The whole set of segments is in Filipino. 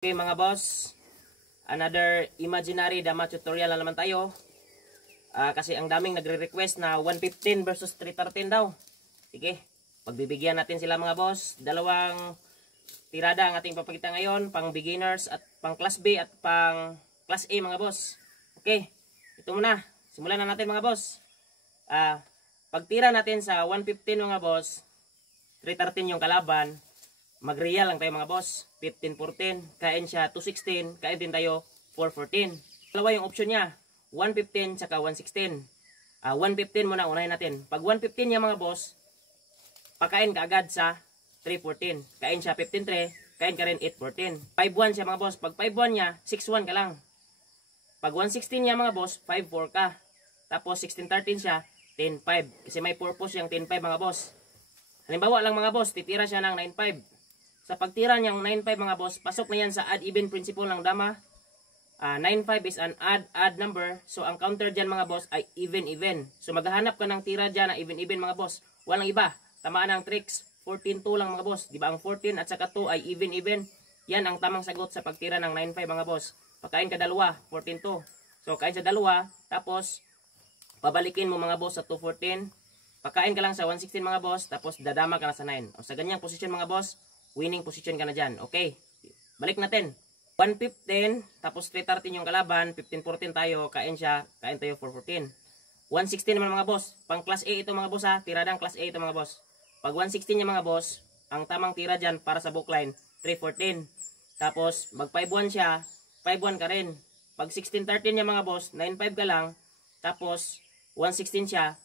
Okay mga boss, another imaginary dama tutorial na naman tayo. Kasi ang daming nagre-request na 115 versus 313 daw. Sige, pagbibigyan natin sila mga boss. Dalawang tirada ang ating papakita ngayon, pang beginners at pang class B at pang class A mga boss. Okay, ito muna. Simulan na natin mga boss. Pagtira natin sa 115 mga boss, 313 yung kalaban. Mag-real lang tayo mga boss, 15-14, kain siya 216, kain din tayo 414. Dalawa yung option niya, 115 saka 116. 115 muna, unahin natin. Pag 115 niya mga boss, pakain ka agad sa 314. Kain siya 15-3, kain ka rin 814. 5-1 siya mga boss, pag 5-1 niya, 6-1 ka lang. Pag 116 niya mga boss, 5-4 ka. Tapos 16-13 siya, 10-5. Kasi may purpose yung 10-5 mga boss. Halimbawa lang mga boss, titira siya ng 9-5. Sa pagtira niyang 9-5 mga boss, pasok na yan sa odd-even principle ng dama. 9-5 is an odd number. So ang counter dyan mga boss ay even-even. So maghahanap ka ng tira dyan na even-even mga boss. Walang iba. Tamaan ng tricks. 14-2 lang mga boss. Diba ang 14 at saka 2 ay even-even. Yan ang tamang sagot sa pagtira ng 9-5 mga boss. Pagkain ka dalawa, 14-2. So kain sa dalawa, tapos pabalikin mo mga boss sa 2-14. Pagkain ka lang sa 116 mga boss, tapos dadama ka na sa 9. O sa ganyang posisyon mga boss, winning position ka na dyan. Okay. Balik natin. 115, tapos 313 yung kalaban. 15-14 tayo. Kain siya. Kain tayo 414. 116 naman mga boss. Pang class A ito mga boss ha. Tiradang class A ito mga boss. Pag 116 yung mga boss, ang tamang tira dyan para sa bookline, 314. Tapos, mag 5-1 siya. 5-1 ka rin. Pag 16-13 yung mga boss, 9-5 ka lang. Tapos, 116 siya.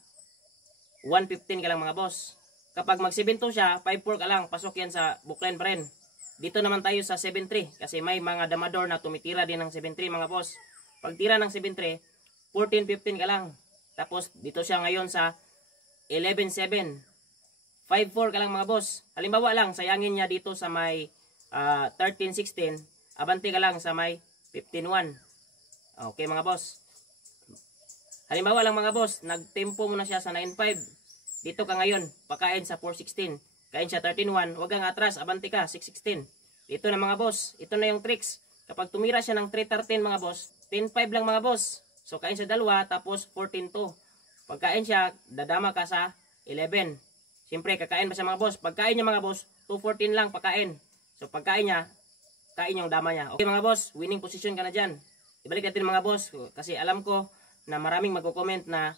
115 ka lang mga boss. Kapag mag 7-2 siya, 5-4 ka lang, pasok yan sa bookline pa rin. Dito naman tayo sa 7-3 kasi may mga damador na tumitira din ng 7-3 mga boss. Pag tira ng 7-3, 14-15 ka lang. Tapos dito siya ngayon sa 11-7. 5-4 ka lang mga boss. Halimbawa lang, sayangin niya dito sa may 13-16. Abante ka lang sa may 15-1. Okay mga boss. Halimbawa lang mga boss, nagtempo muna siya sa 9-5. Dito ka ngayon, pakain sa 416. Kain siya 13-1, huwag kang atras, abante ka, 616. Dito na mga boss, ito na yung tricks. Kapag tumira siya ng 313 mga boss, 10-5 lang mga boss. So kain siya dalawa, tapos 14-2. Pagkain siya, dadama ka sa 11. Siyempre, kakain pa siya mga boss. Pagkain niya mga boss, 214 lang pakain. So pagkain niya, kain yung dama niya. Okay mga boss, winning position ka na dyan. Ibalik natin mga boss, kasi alam ko na maraming magko-comment na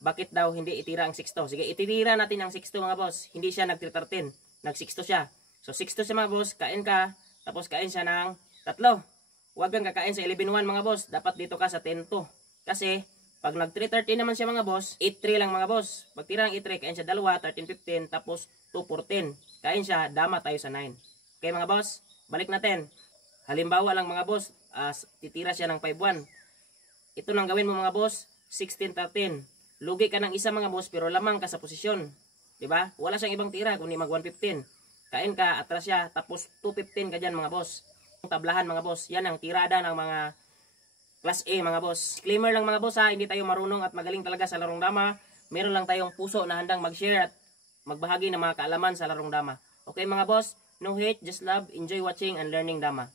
bakit daw hindi itira ang 6-2? Sige, itira natin ang 6-2 mga boss. Hindi siya nag-313. Nag-6-2 siya. So 6-2 siya mga boss. Kain ka. Tapos kain siya ng 3. Huwag kang kakain sa 11-1 mga boss. Dapat dito ka sa 10-2. Kasi pag nag-313 naman siya mga boss, 8-3 lang mga boss. Pag tira ng 8-3, kain siya 2, 13-15, tapos 2-14. Kain siya, dama tayo sa 9. Okay mga boss, balik natin. Halimbawa lang mga boss, titira siya ng 5-1. Ito nang gawin mo mga boss, 16-13. Lugi ka ng isa mga boss pero lamang ka sa posisyon. Diba? Wala siyang ibang tira kundi mag 115. Kain ka, atras siya, tapos 215 ka dyan mga boss. Tablahan mga boss. Yan ang tirada ng mga class A mga boss. Disclaimer lang mga boss ha, hindi tayo marunong at magaling talaga sa larong dama. Meron lang tayong puso na handang mag-share at magbahagi ng mga kaalaman sa larong dama. Okay mga boss, no hate, just love, enjoy watching and learning dama.